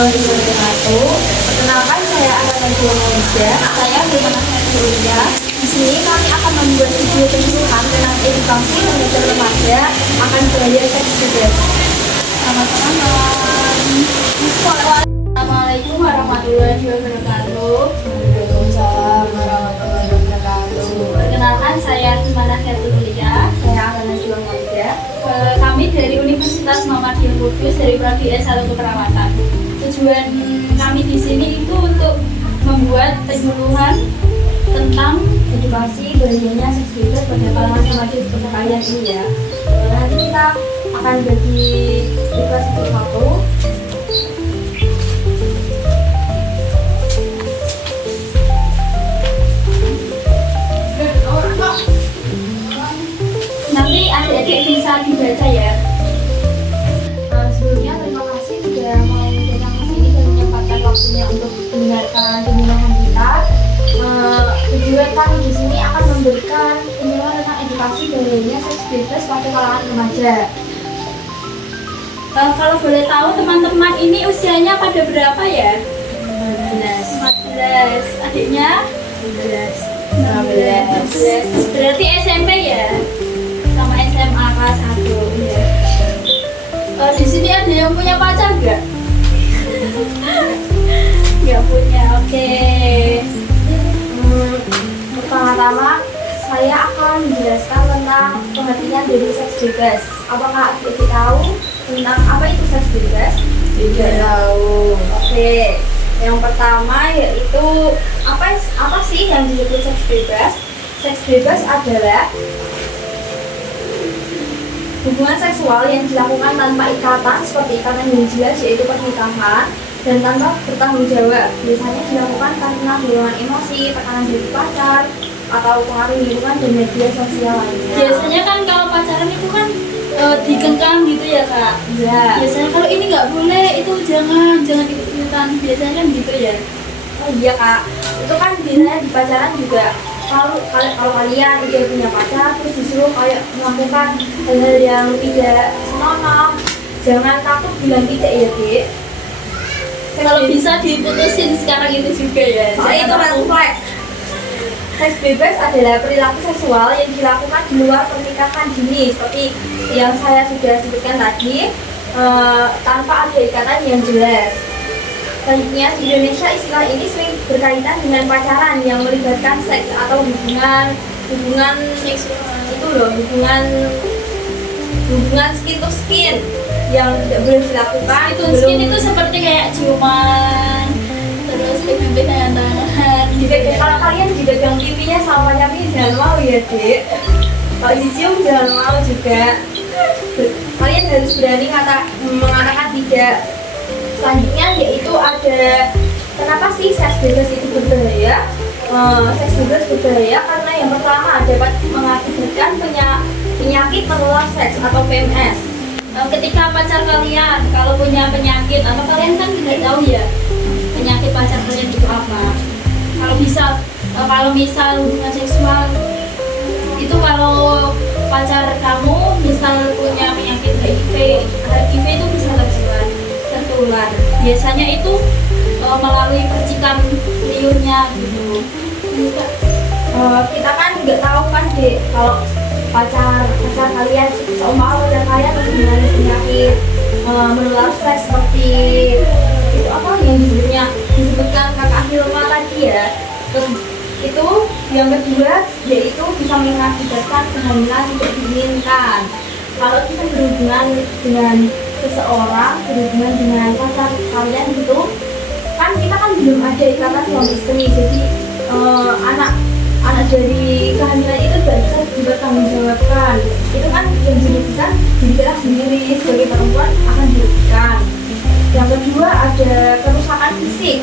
warahmatullahi wabarakatuh. Perkenalkan, saya Arana Juwanda. Saya Gimana Julia. Di sini kami akan membuat video penjelasan tentang edukasi remaja remaja akan bahaya seks bebas. Selamat malam. Assalamualaikum warahmatullahi wabarakatuh. Waalaikumsalam warahmatullahi wabarakatuh. Perkenalkan, saya Gimana Julia. Saya Arana Juwanda. Kami dari Universitas Muhammadiyah Kudus dari Prodi S1 Keperawatan. Tujuan kami di sini itu untuk membuat penyuluhan tentang edukasi bahayanya seks bebas pada kalangan remaja seperti kalian ini ya. Nanti kita akan bagi tugas satu-satu. Nanti adik-adik bisa dibaca ya. Sebelumnya terima kasih sudah mau datang ke sini dan menyempatkan waktunya untuk mendengarkan penyuluhan kita. Tujuan kami di sini akan memberikan penyuluhan tentang edukasi bahayanya seks bebas pada kalangan remaja. Kalau boleh tahu teman-teman ini usianya pada berapa ya? 14. Adiknya? 16. Berarti SMP ya? Sama SMA kelas 1 ya. Di sini ada yang punya pacar nggak? Nggak punya, oke. Pertama-tama saya akan menjelaskan tentang pengertian dari seks bebas. Apakah adik tahu tentang apa itu seks bebas? Tidak tahu. Oke. Yang pertama yaitu apa sih yang disebut seks bebas? Seks bebas adalah hubungan seksual yang dilakukan tanpa ikatan seperti ikatan yang jelas yaitu pernikahan dan tanpa bertanggung jawab. Biasanya dilakukan karena dorongan emosi, tekanan dari pacar, atau pengaruh lingkungan dan media sosial lainnya. Biasanya kan kalau pacaran itu kan dikengkang gitu ya kak. Iya. Biasanya kalau ini nggak boleh, itu jangan ikut-ikutan. Biasanya kan gitu ya. Oh iya kak. Itu kan biasanya di pacaran juga kalau kalian udah punya pacar terus disuruh kayak melakukan hal-hal yang tidak senonoh, jangan takut bilang tidak ya dek. Kalau bisa diputusin sekarang itu juga ya. Itu red flag. Seks bebas adalah perilaku seksual yang dilakukan di luar pernikahan dini seperti yang saya sudah sebutkan tadi, tanpa ada ikatan yang jelas. Selanjutnya di Indonesia istilah ini sering berkaitan dengan pacaran yang melibatkan seks atau hubungan seksual itu loh, hubungan skin to skin yang tidak boleh dilakukan. Skin itu seperti kayak ciuman, terus pegangan tangan. Kalau kalian dipegang pipinya sama pacarnya jangan mau ya dek. Kalau dicium jangan mau juga. Kalian harus berani mengatakan tidak. Selanjutnya yaitu ada kenapa sih seks bebas itu berbahaya? Seks bebas berbahaya karena yang pertama dapat mengakibatkan penyakit menular seks atau PMS. Ketika pacar kalian kalau punya penyakit atau kalian kan tidak tahu ya penyakit pacar kalian itu apa. Kalau misal hubungan seksual itu kalau pacar kamu misal punya penyakit HIV itu bisa tertular. Biasanya itu melalui percikan liurnya gitu. Kita kan nggak tahu kan dek kalau pacar kalian seumpama pacar kalian dengan penyakit menular seks seperti itu apa yang disebutkan kakak Hilma tadi ya. Itu yang kedua yaitu bisa mengakibatkan kehamilan tidak diinginkan. Kalau kita berhubungan dengan seseorang, berhubungan dengan pacar kalian gitu kan kita kan belum ada ikatan suami istri, jadi anak dari kehamilan itu tidak bisa dipertanggungjawabkan. Itu kan yang dirugikan diri kita sendiri sebagai perempuan akan dirugikan. Yang kedua ada kerusakan fisik.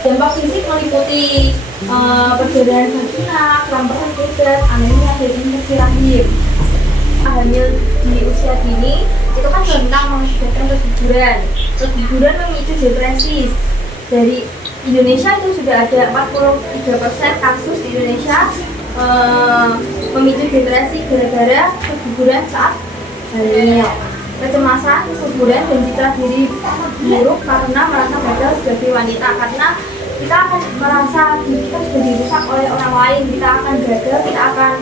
Dampak fisik meliputi perdarahan vagina, kerampatan uterus, anemia, dan infeksi rahim. Hamil di usia dini itu kan tentang mengakibatkan keguguran memicu depresi. Dari Indonesia itu sudah ada 43% kasus di Indonesia memicu depresi gara-gara keguguran saat hamil. Kecemasan kecemasan, kesuburan, dan citra diri buruk karena merasa gagal sebagai wanita. Karena kita akan merasa diri kita sudah dirusak oleh orang lain, kita akan gagal, kita akan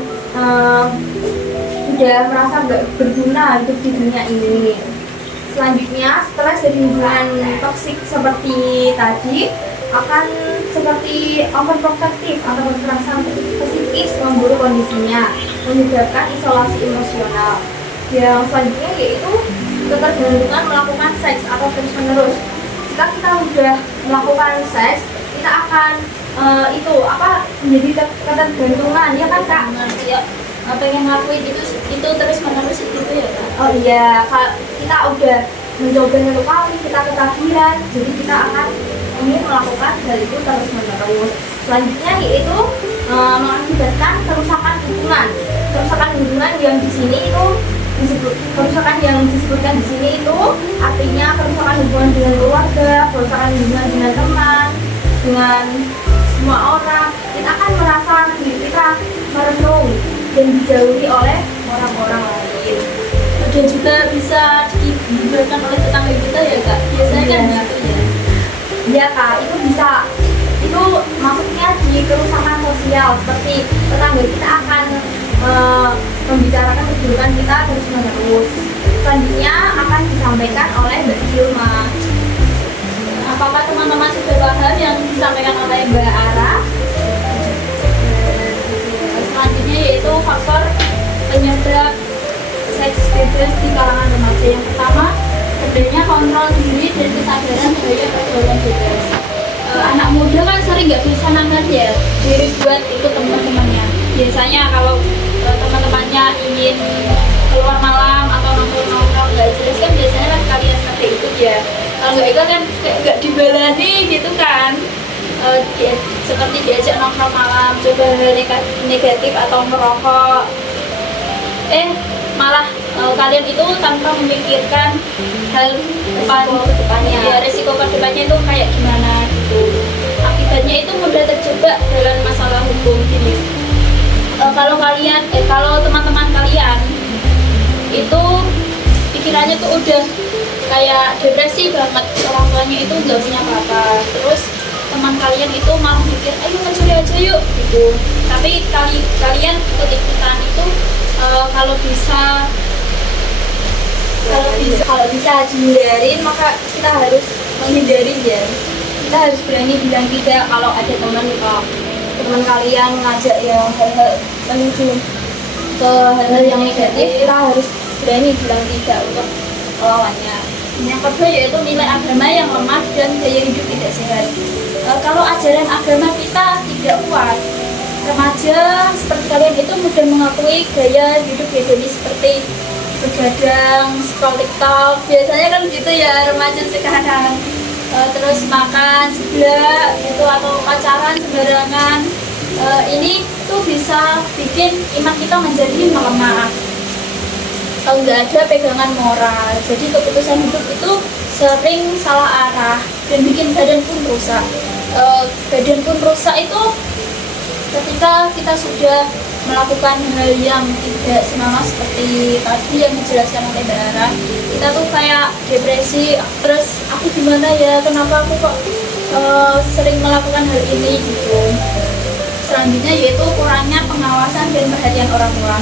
sudah merasa nggak berguna hidup di dunia ini. Selanjutnya, stres dari hubungan toksik seperti tadi akan seperti overprotective atau kekerasan psikis memburuk kondisinya, menyebabkan isolasi emosional. Yang selanjutnya yaitu ketergantungan melakukan seks atau terus-menerus. Jika kita sudah melakukan seks, kita akan menjadi ketergantungan, ya kan Kak? Ya, pengen ngelakuin itu terus menerus gitu ya Kak? Oh iya, kita udah mencoba satu kali, kita ketagihan, jadi kita akan ingin melakukan hal itu terus menerus. Selanjutnya yaitu mengakibatkan kerusakan hubungan. Kerusakan hubungan yang di sini itu kerusakan yang disebutkan di sini itu artinya kerusakan hubungan dengan keluarga, kerusakan hubungan dengan teman, dengan semua orang. Kita akan merasa diri kita merenung dan dijauhi oleh orang-orang lain. Dan juga bisa dibuatkan oleh tetangga kita ya Kak? Biasanya kan gitu ya. Iya Kak, itu bisa. Itu maksudnya di kerusakan sosial, seperti tetangga kita akan membicarakan keburukan kita terus menerus. Selanjutnya akan disampaikan oleh Mbak Hilma. Apakah teman-teman sudah paham yang disampaikan oleh Mbak Ara? Selanjutnya yaitu faktor penyebab seks bebas di kalangan remaja. Yang pertama, adanya kontrol diri dan kesadaran bahaya pergaulan bebas. Anak muda kan sering nggak bisa nahan ya diri buat ikut teman-temannya. Biasanya kalau teman-temannya ingin keluar malam atau nongkrong nggak jelas kan biasanya kan kalian pada ikut ya. Kalau nggak ikut kan nggak dibalani gitu kan. Seperti diajak nongkrong malam, coba hal negatif atau merokok. Malah kalian itu tanpa memikirkan hal depannya, ya resiko kedepannya itu kayak gimana gitu. Akibatnya itu mudah terjebak dalam masalah hukum gini. Kalau teman-teman kalian itu pikirannya tuh udah kayak depresi banget, orang tuanya itu nggak punya apa-apa, terus teman kalian itu malah mikir ayo mencuri aja yuk gitu. Tapi kalian ikut-ikutan itu kalau bisa dihindarin, maka kita harus menghindari ya. Kita harus berani bilang tidak kalau ada teman kalian ngajak yang hal-hal menuju ke hal-hal yang negatif, kita harus berani bilang tidak untuk melawannya. Yang kedua yaitu nilai agama yang lemah dan gaya hidup tidak sehat. Kalau ajaran agama kita tidak kuat, remaja seperti kalian itu mudah mengakui gaya hidup hedonis seperti begadang, scroll TikTok, biasanya kan gitu ya remaja sekarang. Terus makan sebelah gitu atau pacaran sembarangan. Ini tuh bisa bikin iman kita menjadi melemah. Kalau nggak ada pegangan moral, jadi keputusan hidup itu sering salah arah dan bikin badan pun rusak. Badan pun rusak itu ketika kita sudah melakukan hal yang tidak semangat seperti tadi yang dijelaskan oleh Mbak Ara. Kita tuh kayak depresi, terus aku gimana ya, kenapa aku kok sering melakukan hal ini gitu. Selanjutnya yaitu kurangnya pengawasan dan perhatian orang tua.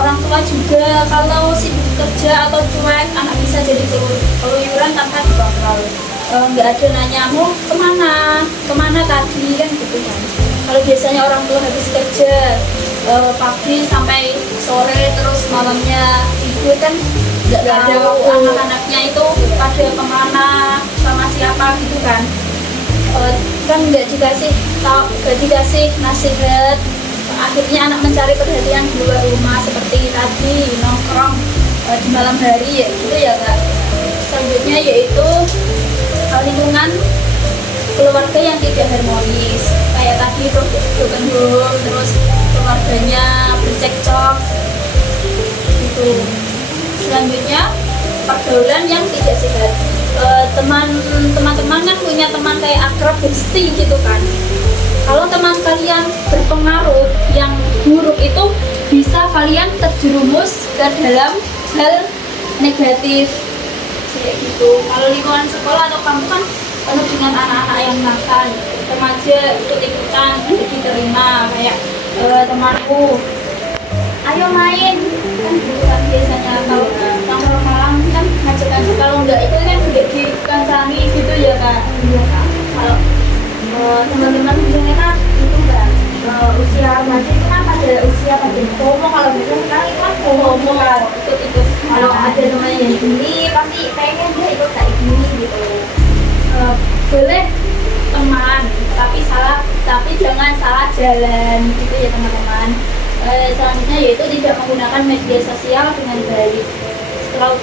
Orang tua juga kalau sibuk kerja atau cuek, anak bisa jadi keluyuran tanpa dikontrol. Nggak ada nanya mau kemana tadi kan gitu kan. Kalau biasanya orang tua habis kerja pagi sampai sore terus malamnya tidur kan nggak tahu anak-anaknya itu pada kemana sama siapa gitu kan. Kan nggak dikasih nasihat, akhirnya anak mencari perhatian di luar rumah seperti tadi nongkrong di malam hari ya gitu ya Kak. Selanjutnya yaitu lingkungan keluarga yang tidak harmonis, kayak tadi broken home, terus keluarganya bercekcok gitu. Selanjutnya pergaulan yang tidak sehat. Teman-teman kan punya teman kayak akrab bestie gitu kan. Kalau teman kalian berpengaruh yang buruk itu bisa kalian terjerumus ke dalam hal negatif kayak gitu. Kalau lingkungan sekolah atau kampus kan penuh dengan anak-anak yang nakal, remaja ikut-ikutan jadi diterima kayak temanku ayo main kan gitu kan biasanya kalau nongkrong malam kan ngajak-ngajak, kalau enggak itu kan udah dikancani gitu ya kak. Iya kak. Kalau teman-teman biasanya kan itu kan usia remaja itu kan pada usia pada FOMO, kalau biasanya sekarang itu kan FOMO kan ikut-ikut, kalau ada namanya yang gini pasti pengen dia ikut kayak gini gitu. Boleh teman tapi jangan salah jalan gitu ya teman-teman. Selanjutnya yaitu tidak menggunakan media sosial dengan baik,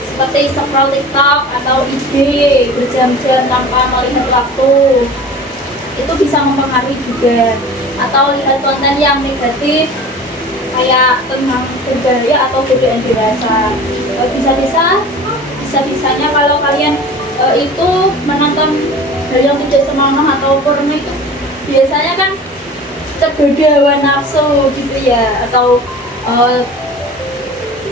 seperti scroll TikTok atau IG berjam-jam tanpa melihat waktu, itu bisa mempengaruhi juga. Atau lihat konten yang negatif kayak tentang berbahaya atau godaan dewasa. Bisa-bisanya kalau kalian itu menonton hal yang tidak senonoh atau porno itu biasanya kan tergoda hawa nafsu gitu ya, atau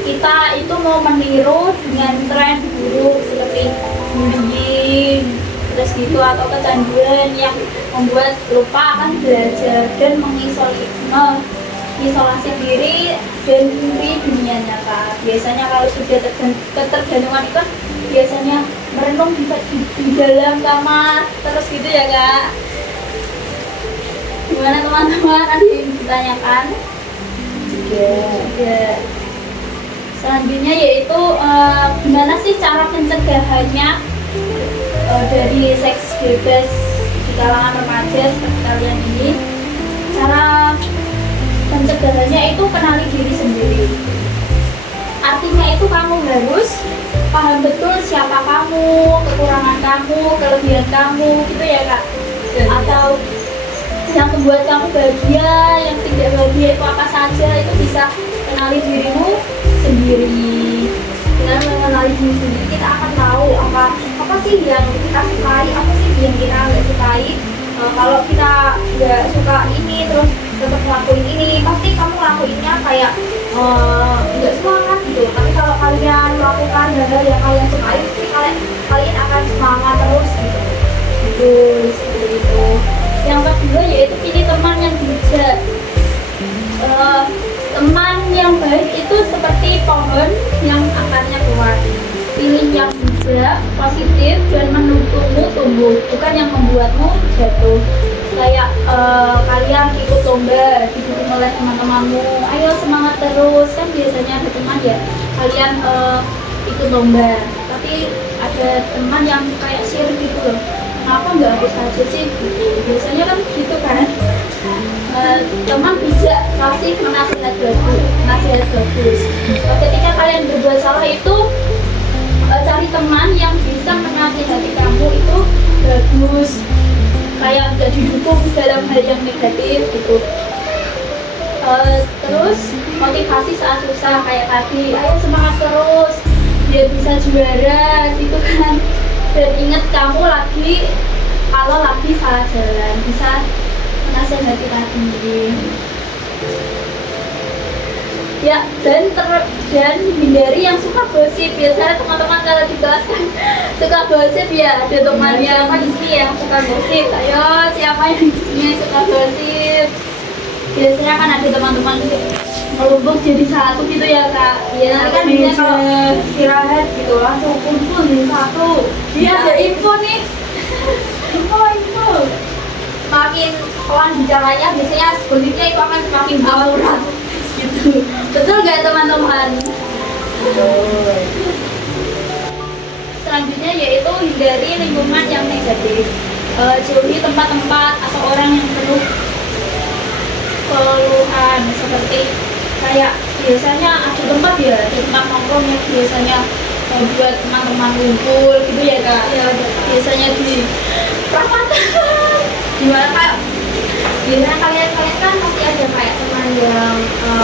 kita itu mau meniru dengan tren buruk seperti bullying terus gitu, atau kecanduan yang membuat lupa akan belajar dan mengisolasi diri dari dunia nyata. Biasanya kalau sudah ketergantungan itu kan biasanya merenung di dalam kamar terus gitu ya kak. Gimana teman-teman, ada yang ditanyakan? Ya. Selanjutnya yaitu gimana sih cara pencegahannya dari seks bebas di kalangan remaja seperti kalian ini. Cara pencegahannya itu kenali diri sendiri. Artinya itu kamu harus paham betul siapa kamu, kekurangan kamu, kelebihan kamu gitu ya kak. Atau yang membuat kamu bahagia, yang tidak bahagia itu apa saja, itu bisa kenali dirimu sendiri. Dengan mengenali diri sendiri kita akan tahu apa sih yang kita sukai, apa sih yang kita nggak sukai. Kalau kita nggak suka ini terus tetap ngelakuin ini, pasti kamu ngelakuinnya kayak nggak semangat gitu. Tapi kalau kalian melakukan hal-hal yang kalian sukai, pasti kalian akan semangat terus gitu. Gitu seperti itu. Yang kedua yaitu pilih teman yang bijak. Teman yang baik itu seperti pohon yang akarnya kuat. Pilih yang bijak, positif, dan mendukungmu tumbuh, bukan yang membuatmu jatuh. Kayak kalian ikut lomba, didukung oleh teman-temanmu, ayo semangat terus. Kan biasanya ada teman ya, kalian ikut lomba, tapi ada teman yang kayak sirik gitu loh. Kenapa nggak harus aja sih gitu? Biasanya kan gitu kan. Teman bijak kasih nasihat bagus. Ketika kalian berbuat salah itu cari teman yang bisa menasihati kamu itu bagus, kayak nggak didukung dalam hal yang negatif gitu. Terus motivasi saat susah kayak tadi, ayo semangat terus biar bisa juara gitu kan. Dan ingat kamu kalau lagi salah jalan, bisa menasihati tadi. Ya, dan hindari yang suka gosip. Biasanya teman-teman kalau di kelas kan suka gosip ya, ada teman yang di sini yang suka gosip. Ayo, siapa yang di sini yang suka gosip? Biasanya kan ada teman-teman melumpuk jadi satu gitu ya kak. Iya, kan biasanya kalau istirahat gitu langsung kumpul jadi satu. Iya, ada info nih. info. Makin pelan bicaranya, biasanya sebenarnya itu akan semakin aurat gitu. Betul nggak teman-teman? Betul. Selanjutnya yaitu hindari lingkungan yang negatif. Jauhi tempat-tempat atau orang yang penuh keluhan, seperti kayak biasanya ada tempat nongkrong yang biasanya buat teman-teman ngumpul gitu ya kak. Ya, biasanya di perapatan. Gimana kayak biasanya kalian kan pasti ada kayak teman yang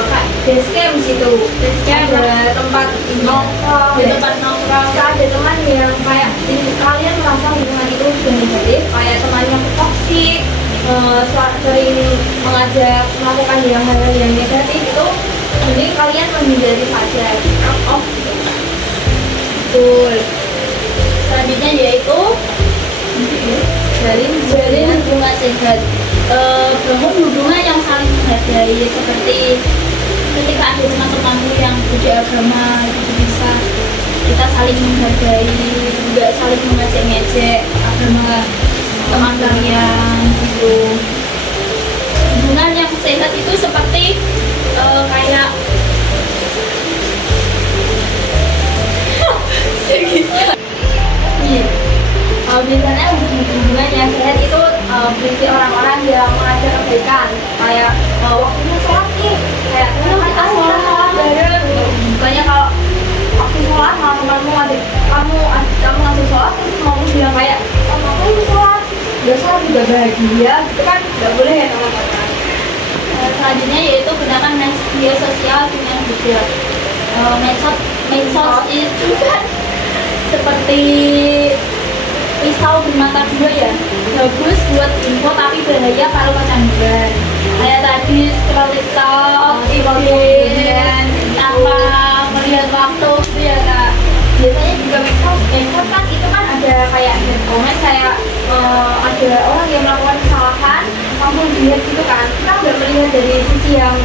kayak base camp gitu. Base camp ada tempat nongkrong. Ada teman yang kayak kalian merasa lingkungan itu sudah negatif, kayak teman yang toksik, sering mengajak melakukan hal-hal yang negatif itu, jadi kalian menghindari saja, cut off gitu. betul. Selanjutnya yaitu jalin hubungan sehat. Bangun hubungan yang saling menghargai, seperti ketika ada teman-temanmu yang beda agama itu bisa kita saling menghargai, juga saling mengejek-ngejek agama teman kalian gitu. Hubungan yang sehat itu seperti kayak biasanya hubungan yang sehat itu berisi orang-orang yang mengajar kebaikan, kayak waktunya sholat nih, kayak kita sholat bareng gitu. Bukannya kalau waktu sholat malah temanmu ngajak kamu ngajak sholat terus kamu bilang kayak aku ini sholat biasa juga bahagia gitu kan, nggak boleh ya teman-teman. Selanjutnya yaitu gunakan media sosial dengan bijak. Medsos itu kan seperti pisau bermata dua ya, bagus buat info tapi bahaya kalau kecanduan. Kayak tadi scroll TikTok, IG, tanpa melihat waktu gitu ya kak. Biasanya juga medsos kan itu kan ada kayak komen kayak ada orang yang melakukan kesalahan, kamu lihat gitu kan. Kita nggak melihat dari sisi yang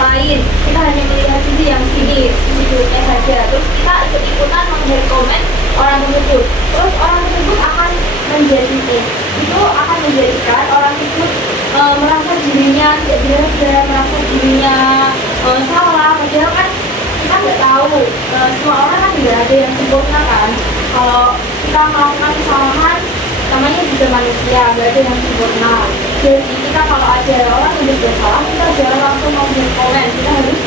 lain, kita hanya melihat sisi yang sini, sisi buruknya saja. Terus kita ikut-ikutan menghina komen orang tersebut, terus orang tersebut akan menjadikan orang tersebut merasa dirinya tidak berharga, merasa dirinya salah. Padahal kan kita nggak tahu, semua orang kan tidak ada yang sempurna kan. Kalau kita melakukan kesalahan, namanya juga manusia, nggak ada yang sempurna. Jadi kita kalau ada orang yang bersalah, kita jangan langsung mau komen, kita harus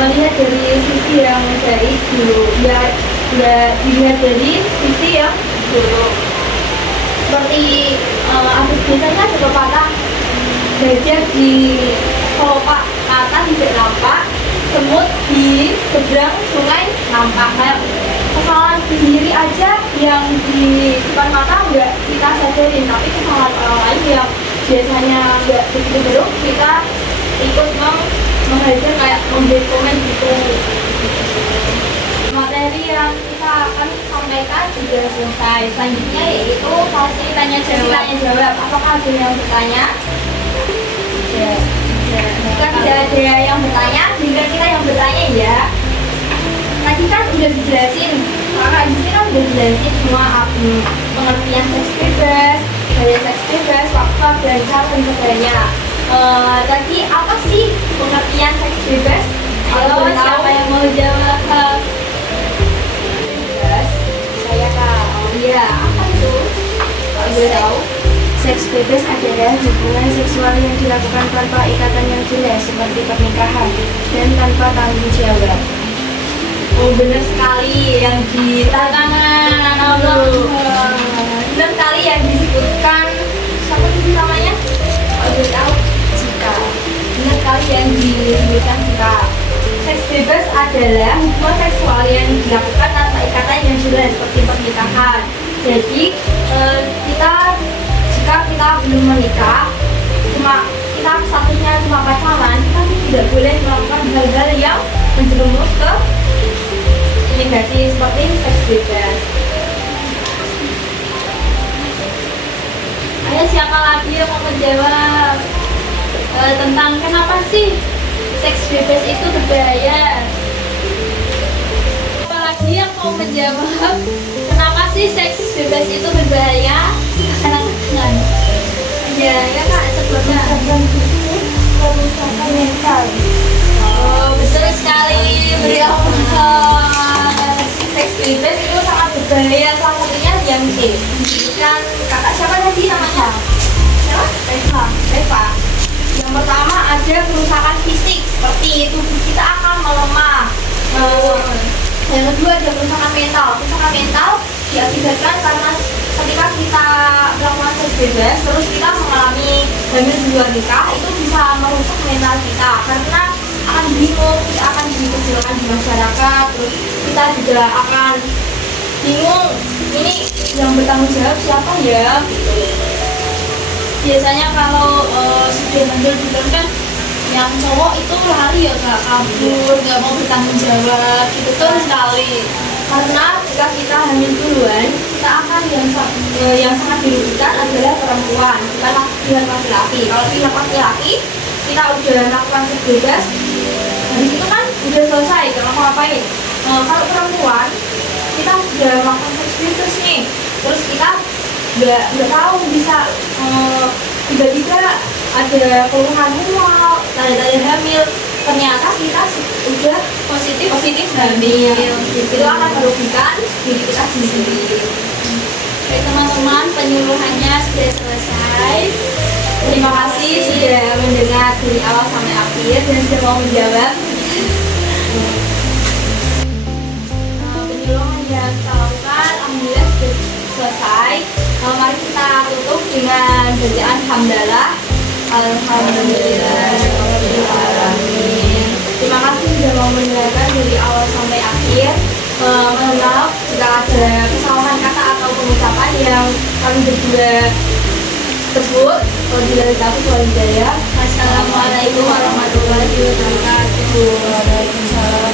melihat dari sisi yang baik dulu, ya dilihat dari sisi yang buruk. Seperti biasanya ada pepatah, gajah di kelopak atas tidak nampak, semut di seberang sungai nampak. Kayak kesalahan sendiri aja yang di depan mata nggak kita sadarin, tapi kesalahan orang lain yang biasanya nggak begitu buruk kita ikut menghajar kayak memberi komen gitu. Materi yang kita akan sampaikan sudah selesai. Selanjutnya yaitu sesi tanya jawab. Apakah ada yang bertanya? Jika tidak ada yang bertanya, jika kita yang bertanya ya. Tadi kan udah dijelasin, kakak di sini kan udah dijelasin semua pengertian seks bebas, gaya seks bebas, fakta dan cara mencegahnya. Tadi apa sih pengertian seks bebas? Ayo siapa yang mau jawab? Saya kak. Iya, apa itu? Kalau boleh tahu? Seks bebas adalah hubungan seksual yang dilakukan tanpa ikatan yang jelas seperti pernikahan dan tanpa tanggung jawab. Oh benar sekali yang di tangan Allah. Benar sekali yang disebutkan, siapa itu namanya? Kalau boleh tahu? Jika Benar sekali yang disebutkan Jika. Seks bebas adalah hubungan seksual yang dilakukan tanpa ikatan yang jelas seperti pernikahan. Jadi jika kita belum menikah, cuma kita statusnya cuma pacaran, kita tidak boleh melakukan hal-hal yang menjerumus ke negasi seperti seks bebas. Ayo siapa lagi yang mau menjawab tentang kenapa sih seks bebas itu berbahaya? Siapa lagi yang mau menjawab kenapa sih seks bebas itu berbahaya? Anak-anak. Ya kak sebelumnya. kerusakan mental. Oh betul sekali, beri Allah. Seks bebas itu sangat berbahaya, salah satunya yang disebutkan kakak siapa tadi namanya? Siapa? Reva. Yang pertama ada kerusakan fisik, seperti tubuh kita akan melemah. Yang kedua ada kerusakan mental. Kerusakan mental diakibatkan karena ketika kita melakukan seks bebas, terus kita mengalami hamil di luar nikah, itu bisa merusak mental kita karena akan bingung, kita akan dikecilkan di masyarakat, terus kita juga akan bingung ini yang bertanggung jawab siapa ya gitu. Biasanya kalau sudah hamil gitu kan yang cowok itu lari ya kak, kabur, nggak mau bertanggung jawab, itu betul sekali. Karena jika kita hamil duluan, kita akan yang sangat dirugikan adalah perempuan, bukan pihak laki-laki. Kalau pihak laki-laki, kita udah melakukan seks bebas, habis itu kan udah selesai, kalau mau ngapain. Kalau perempuan, kita sudah melakukan seks bebas nih, terus kita nggak tahu bisa tiba-tiba ada keluhan mual, tanda-tanda hamil, ternyata kita udah positif hamil, itu akan merugikan diri kita sendiri. Oke teman-teman, penyuluhannya sudah selesai. Terima kasih sudah mendengar dari awal sampai akhir dan sudah mau menjawab. Penyuluhan yang kita lakukan alhamdulillah sudah selesai. Mari kita tutup dengan bacaan hamdalah. Alhamdulillahirrahmanirrahim. Terima kasih sudah mau mendengarkan dari awal sampai akhir. Mohon maaf jika ada kesalahan kata atau pengucapan yang kami berdua sebut. Wabillahi taufiq wal hidayah. Wassalamualaikum warahmatullahi wabarakatuh. Waalaikumsalam.